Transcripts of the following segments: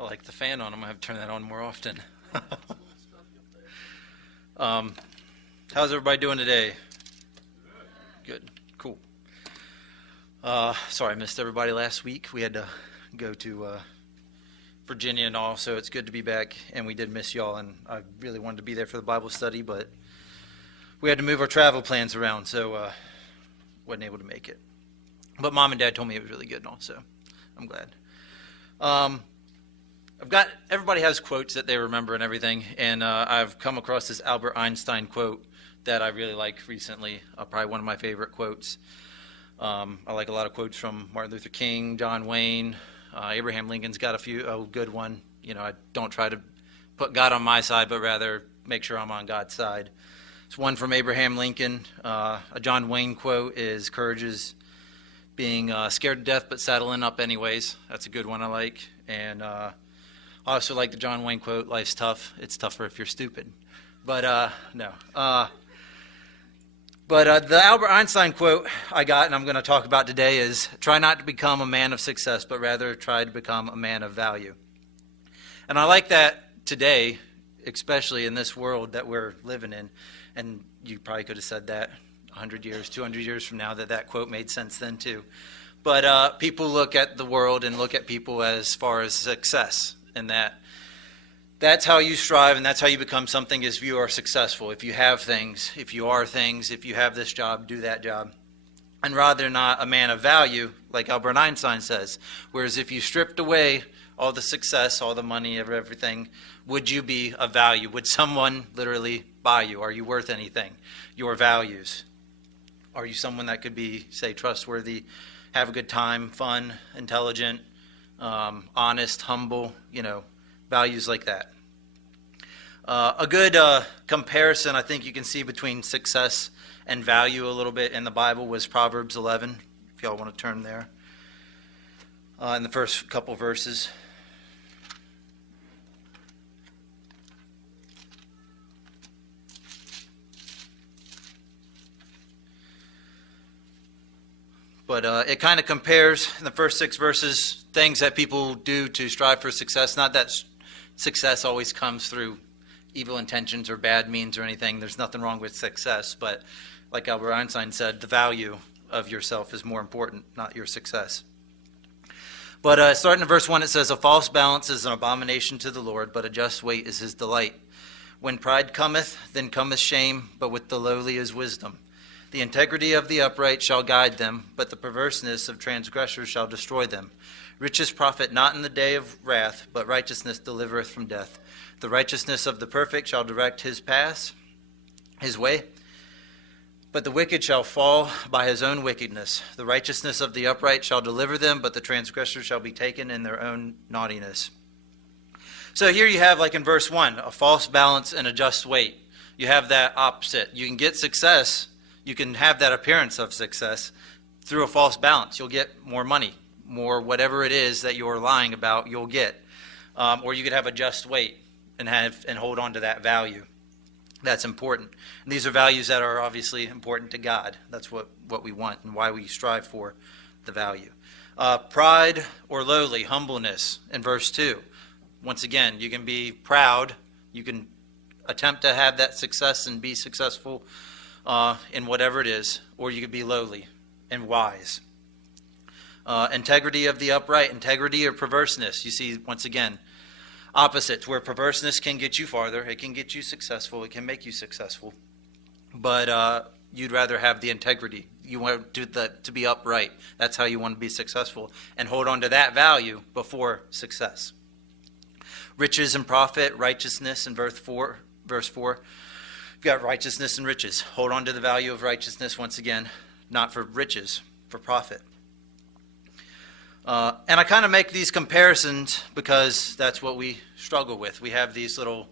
I like the fan on. I'm going to have to turn that on more often. How's everybody doing today? Good. Cool. Sorry I missed everybody last week. We had to go to Virginia and all, so it's good to be back, and we did miss y'all, and I really wanted to be there for the Bible study, but we had to move our travel plans around, so wasn't able to make it. But Mom and Dad told me it was really good and all, so I'm glad. Everybody has quotes that they remember and everything, and I've come across this Albert Einstein quote that I really like recently, probably one of my favorite quotes. I like a lot of quotes from Martin Luther King, John Wayne, Abraham Lincoln's got a good one. You know, I don't try to put God on my side, but rather make sure I'm on God's side. It's one from Abraham Lincoln. A John Wayne quote is, "Courage is being scared to death but saddling up anyways." That's a good one I like. And I also like the John Wayne quote, "Life's tough. It's tougher if you're stupid." But no. But the Albert Einstein quote I got and I'm going to talk about today is, "Try not to become a man of success, but rather try to become a man of value." And I like that today, especially in this world that we're living in. And you probably could have said that 100 years, 200 years from now, that quote made sense then too. But people look at the world and look at people as far as success, and that's how you strive, and that's how you become something, is if you are successful, if you have things, if you are things, if you have this job, do that job. And rather not a man of value, like Albert Einstein says. Whereas if you stripped away all the success, all the money, everything, would you be of value? Would someone literally buy you? Are you worth anything? Your values. Are you someone that could be, say, trustworthy, have a good time, fun, intelligent, honest, humble, values like that. A good comparison I think you can see between success and value a little bit in the Bible was Proverbs 11, if y'all want to turn there, in the first couple verses. But it kind of compares, in the first 6 verses, things that people do to strive for success. Not that success always comes through evil intentions or bad means or anything. There's nothing wrong with success. But like Albert Einstein said, the value of yourself is more important, not your success. But starting in verse 1, it says, "A false balance is an abomination to the Lord, but a just weight is his delight. When pride cometh, then cometh shame, but with the lowly is wisdom. The integrity of the upright shall guide them, but the perverseness of transgressors shall destroy them. Riches profit not in the day of wrath, but righteousness delivereth from death. The righteousness of the perfect shall direct his way, but the wicked shall fall by his own wickedness. The righteousness of the upright shall deliver them, but the transgressors shall be taken in their own naughtiness." So here you have, like in verse 1, a false balance and a just weight. You have that opposite. You can get success. You can have that appearance of success through a false balance. You'll get more money, more whatever it is that you're lying about, you'll get. Or you could have a just weight and hold on to that value. That's important. And these are values that are obviously important to God. That's what we want and why we strive for the value. Pride or lowly, humbleness in verse 2. Once again, you can be proud. You can attempt to have that success and be successful in whatever it is, or you could be lowly and wise. Integrity of the upright, integrity or perverseness. You see, once again, opposites, where perverseness can get you farther, it can get you successful, it can make you successful, but you'd rather have the integrity. You want to be upright. That's how you want to be successful, and hold on to that value before success. Riches and profit, righteousness in verse 4. You've got righteousness and riches. Hold on to the value of righteousness once again, not for riches, for profit. And I kind of make these comparisons because that's what we struggle with. We have these little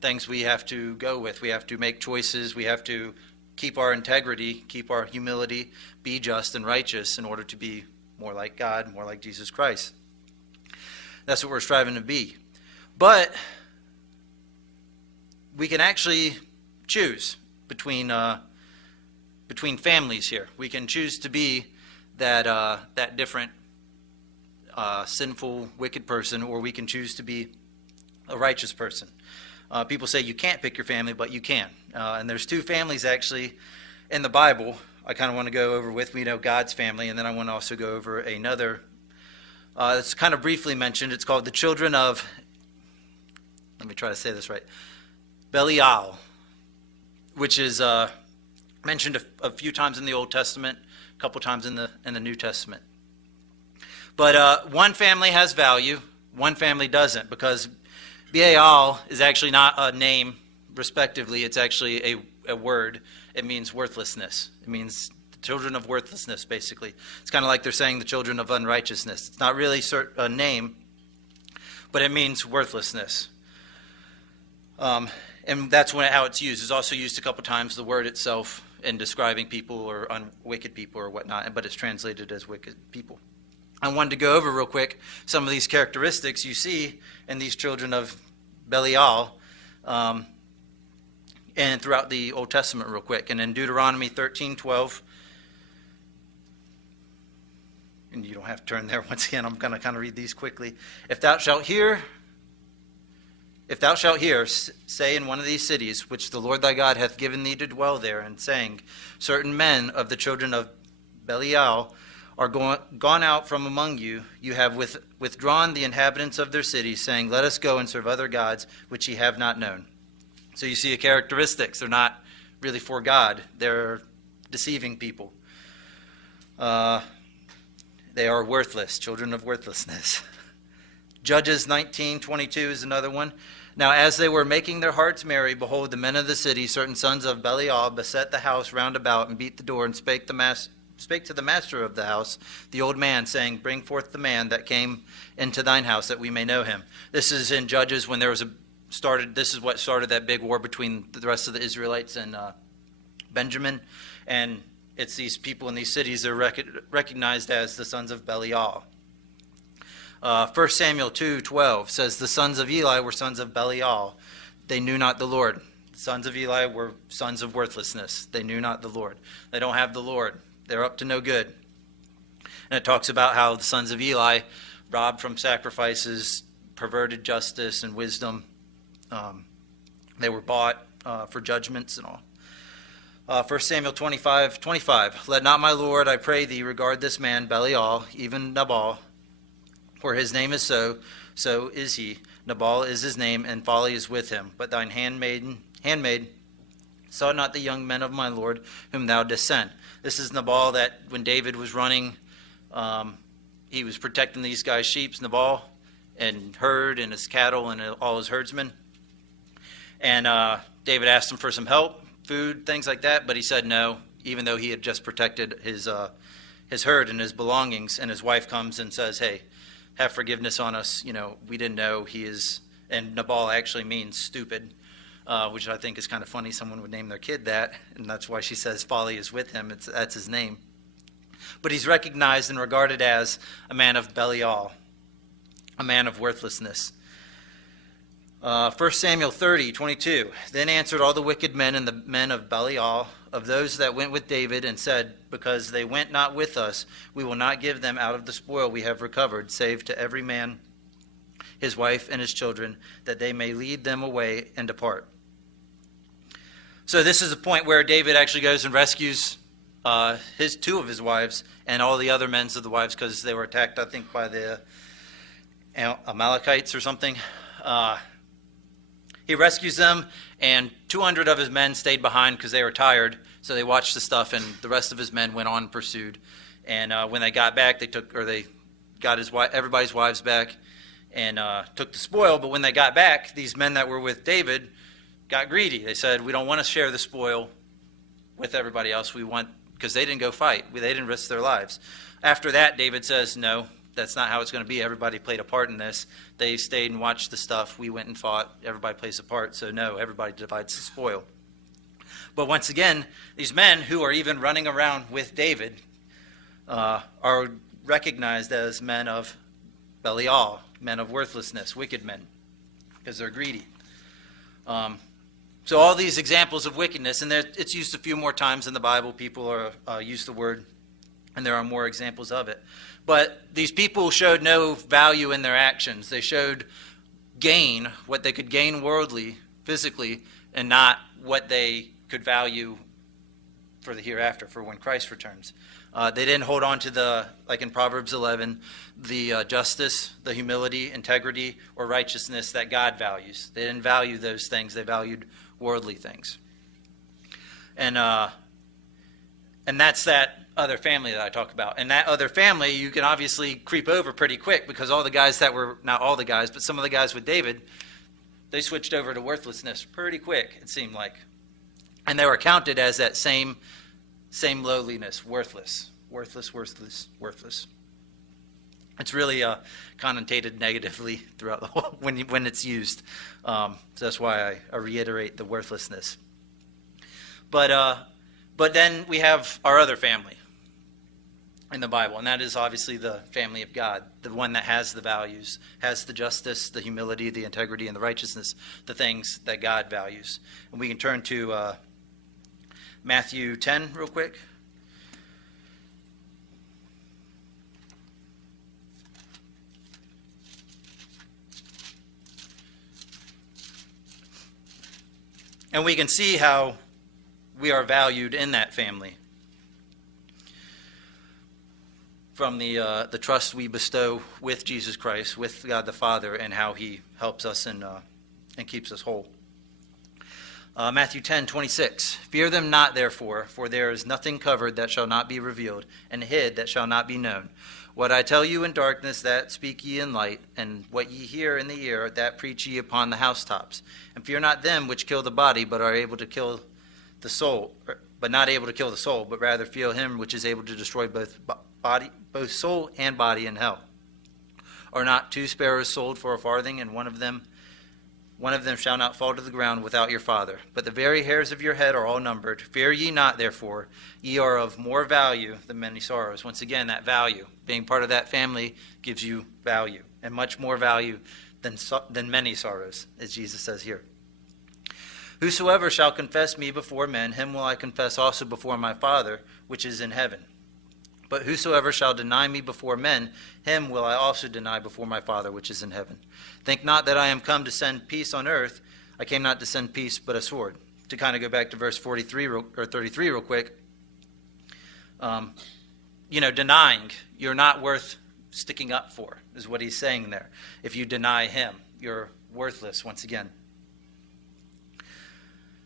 things we have to go with. We have to make choices. We have to keep our integrity, keep our humility, be just and righteous in order to be more like God, more like Jesus Christ. That's what we're striving to be. But we can actually choose between families here. We can choose to be that different a sinful, wicked person, or we can choose to be a righteous person. People say you can't pick your family, but you can. And there's two families actually in the Bible I kind of want to go over with. We know God's family, and then I want to also go over another. It's kind of briefly mentioned. It's called the children of, let me try to say this right, Belial, which is mentioned a few times in the Old Testament, a couple times in the New Testament. But one family has value, one family doesn't, because Baal is actually not a name, respectively. It's actually a word. It means worthlessness. It means the children of worthlessness, basically. It's kind of like they're saying the children of unrighteousness. It's not really a name, but it means worthlessness. And that's how it's used. It's also used a couple times, the word itself, in describing people or wicked people or whatnot, but it's translated as wicked people. I wanted to go over real quick some of these characteristics you see in these children of Belial and throughout the Old Testament real quick. And in Deuteronomy 13:12, and you don't have to turn there once again, I'm going to kind of read these quickly. If thou shalt hear, say in one of these cities, which the Lord thy God hath given thee to dwell there, and saying, certain men of the children of Belial are gone out from among you, you have withdrawn the inhabitants of their cities, saying, let us go and serve other gods, which ye have not known. So you see the characteristics. They're not really for God. They're deceiving people. They are worthless, children of worthlessness. Judges 19:22 is another one. Now as they were making their hearts merry, behold, the men of the city, certain sons of Belial, beset the house round about, and beat the door, and spake to the master of the house, the old man, saying, bring forth the man that came into thine house, that we may know him. This is in Judges when there was this is what started that big war between the rest of the Israelites and Benjamin. And it's these people in these cities that are recognized as the sons of Belial. 1 Samuel 2:12 says, the sons of Eli were sons of Belial. They knew not the Lord. The sons of Eli were sons of worthlessness. They knew not the Lord. They don't have the Lord. They're up to no good. And it talks about how the sons of Eli robbed from sacrifices, perverted justice and wisdom. They were bought for judgments and all. 1 Samuel 25:25. Let not my Lord, I pray thee, regard this man Belial, even Nabal, for his name is so is he. Nabal is his name, and folly is with him. But thine handmaid saw not the young men of my Lord, whom thou didst send. This is Nabal that when David was running, he was protecting these guys' sheep, Nabal, and herd and his cattle and all his herdsmen. And David asked him for some help, food, things like that, but he said no, even though he had just protected his herd and his belongings. And his wife comes and says, hey, have forgiveness on us. You know, we didn't know he is, and Nabal actually means stupid, which I think is kind of funny. Someone would name their kid that, and that's why she says folly is with him. That's his name. But he's recognized and regarded as a man of Belial, a man of worthlessness. 1 Samuel 30:22. Then answered all the wicked men and the men of Belial, of those that went with David, and said, because they went not with us, we will not give them out of the spoil we have recovered, save to every man his wife and his children, that they may lead them away and depart. So this is the point where David actually goes and rescues two of his wives and all the other men of the wives, because they were attacked, I think, by the Amalekites or something. He rescues them, and 200 of his men stayed behind because they were tired. So they watched the stuff, and the rest of his men went on and pursued. And when they got back, they got everybody's wives back and took the spoil. But when they got back, these men that were with David got greedy. They said, we don't want to share the spoil with everybody else. We want, because they didn't go fight. They didn't risk their lives. After that, David says, no, that's not how it's going to be. Everybody played a part in this. They stayed and watched the stuff. We went and fought. Everybody plays a part. So no, everybody divides the spoil. But once again, these men who are even running around with David are recognized as men of Belial, men of worthlessness, wicked men, because they're greedy. So all these examples of wickedness, and it's used a few more times in the Bible. People use the word and there are more examples of it. But these people showed no value in their actions. They showed gain, what they could gain worldly, physically, and not what they could value for the hereafter, for when Christ returns. They didn't hold on to like in Proverbs 11, the justice, the humility, integrity, or righteousness that God values. They didn't value those things. They valued worldly things. And that's that other family that I talk about. And that other family, you can obviously creep over pretty quick, because all the guys that were, not all the guys, but some of the guys with David, they switched over to worthlessness pretty quick, it seemed like. And they were counted as that same lowliness, worthless. It's really connotated negatively throughout the whole, when it's used. So that's why I reiterate the worthlessness. But then we have our other family in the Bible, and that is obviously the family of God, the one that has the values, has the justice, the humility, the integrity, and the righteousness, the things that God values. And we can turn to Matthew 10 real quick. And we can see how we are valued in that family from the trust we bestow with Jesus Christ, with God the Father, and how he helps us and keeps us whole. Matthew 10:26. Fear them not, therefore, for there is nothing covered that shall not be revealed, and hid that shall not be known. What I tell you in darkness, that speak ye in light, and what ye hear in the ear, that preach ye upon the housetops. And fear not them which kill the body, but are able to kill the soul, but not able to kill the soul, but rather fear him which is able to destroy both soul and body in hell. Are not 2 sparrows sold for a farthing, and one of them shall not fall to the ground without your Father? But the very hairs of your head are all numbered. Fear ye not, therefore, ye are of more value than many sorrows. Once again, that value, being part of that family, gives you value, and much more value than many sorrows, as Jesus says here. Whosoever shall confess me before men, him will I confess also before my Father, which is in heaven. But whosoever shall deny me before men, him will I also deny before my Father which is in heaven. Think not that I am come to send peace on earth. I came not to send peace, but a sword. To kind of go back to verse 33 or 33 real quick. Denying you're not worth sticking up for is what he's saying there. If you deny him, you're worthless once again.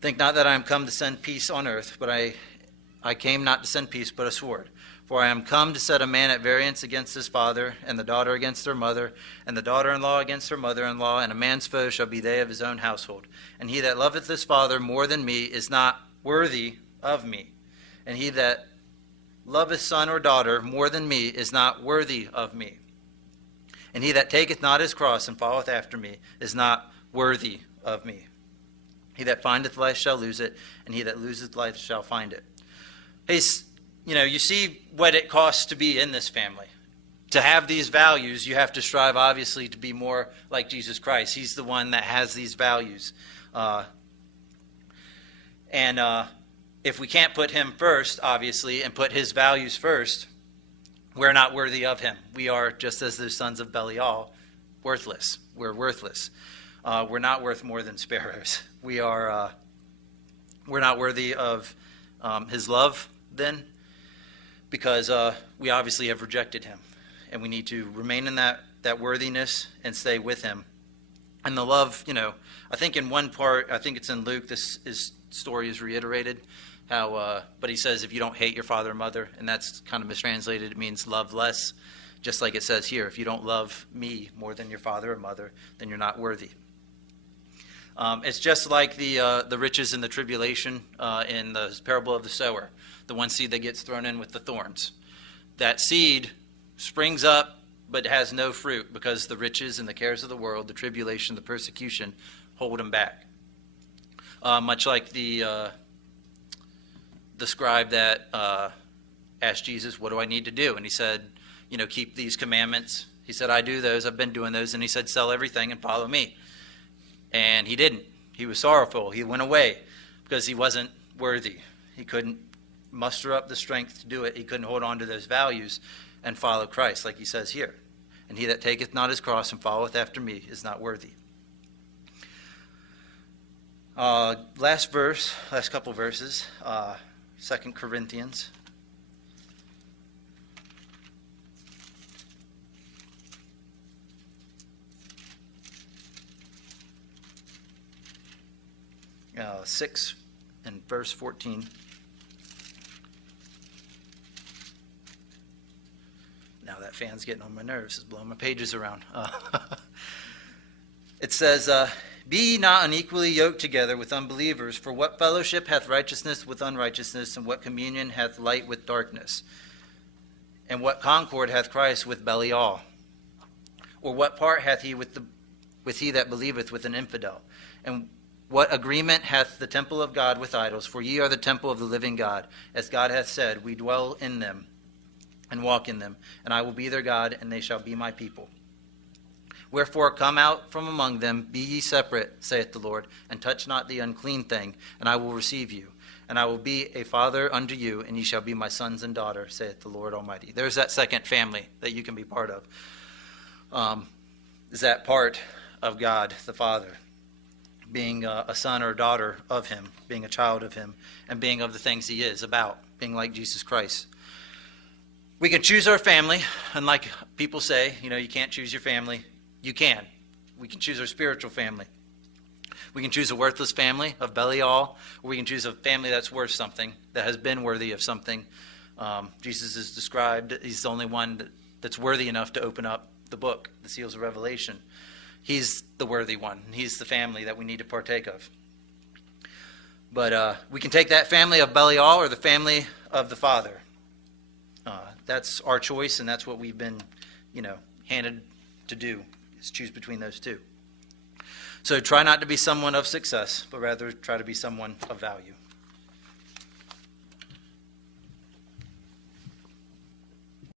Think not that I am come to send peace on earth, but I came not to send peace, but a sword. For I am come to set a man at variance against his father, and the daughter against her mother, and the daughter-in-law against her mother-in-law, and a man's foe shall be they of his own household. And he that loveth his father more than me is not worthy of me. And he that loveth son or daughter more than me is not worthy of me. And he that taketh not his cross and followeth after me is not worthy of me. He that findeth life shall lose it, and he that loseth life shall find it. You see what it costs to be in this family. To have these values, you have to strive, obviously, to be more like Jesus Christ. He's the one that has these values. If we can't put him first, obviously, and put his values first, we're not worthy of him. We are, just as the sons of Belial, worthless. We're worthless. We're not worth more than sparrows. We're not worthy of his love then, because we obviously have rejected him, and we need to remain in that worthiness and stay with him. And the love, I think in one part, I think it's in Luke, this story is reiterated, but he says, if you don't hate your father or mother, and that's kind of mistranslated, it means love less, just like it says here, if you don't love me more than your father or mother, then you're not worthy. It's just like the riches and the tribulation in the parable of the sower, the one seed that gets thrown in with the thorns. That seed springs up but has no fruit because the riches and the cares of the world, the tribulation, the persecution, hold him back. Much like the scribe that asked Jesus, what do I need to do? And he said, keep these commandments. He said, I do those. I've been doing those. And he said, sell everything and follow me. And he didn't. He was sorrowful. He went away because he wasn't worthy. He couldn't muster up the strength to do it. He couldn't hold on to those values and follow Christ, like he says here. And he that taketh not his cross and followeth after me is not worthy. Last couple verses, 2 Corinthians. Uh, 6 and verse 14. Now that fan's getting on my nerves. It's blowing my pages around. It says, be ye not unequally yoked together with unbelievers, for what fellowship hath righteousness with unrighteousness, and what communion hath light with darkness? And what concord hath Christ with Belial? Or what part hath he with he that believeth with an infidel? And what agreement hath the temple of God with idols? For ye are the temple of the living God. As God hath said, we dwell in them and walk in them, and I will be their God, and they shall be my people. Wherefore come out from among them, be ye separate, saith the Lord, and touch not the unclean thing, and I will receive you. And I will be a father unto you, and ye shall be my sons and daughters, saith the Lord Almighty. There's that second family that you can be part of. Is that part of God the Father, being a son or a daughter of him, being a child of him, and being of the things he is about, being like Jesus Christ. We can choose our family, and like people say, you can't choose your family. You can. We can choose our spiritual family. We can choose a worthless family of Belial, or we can choose a family that's worth something, that has been worthy of something. Jesus is described, he's the only one that's worthy enough to open up the book, the seals of Revelation. He's the worthy one. He's the family that we need to partake of. But we can take that family of Belial or the family of the Father. That's our choice, and that's what we've been, handed to do, is choose between those two. So try not to be someone of success, but rather try to be someone of value.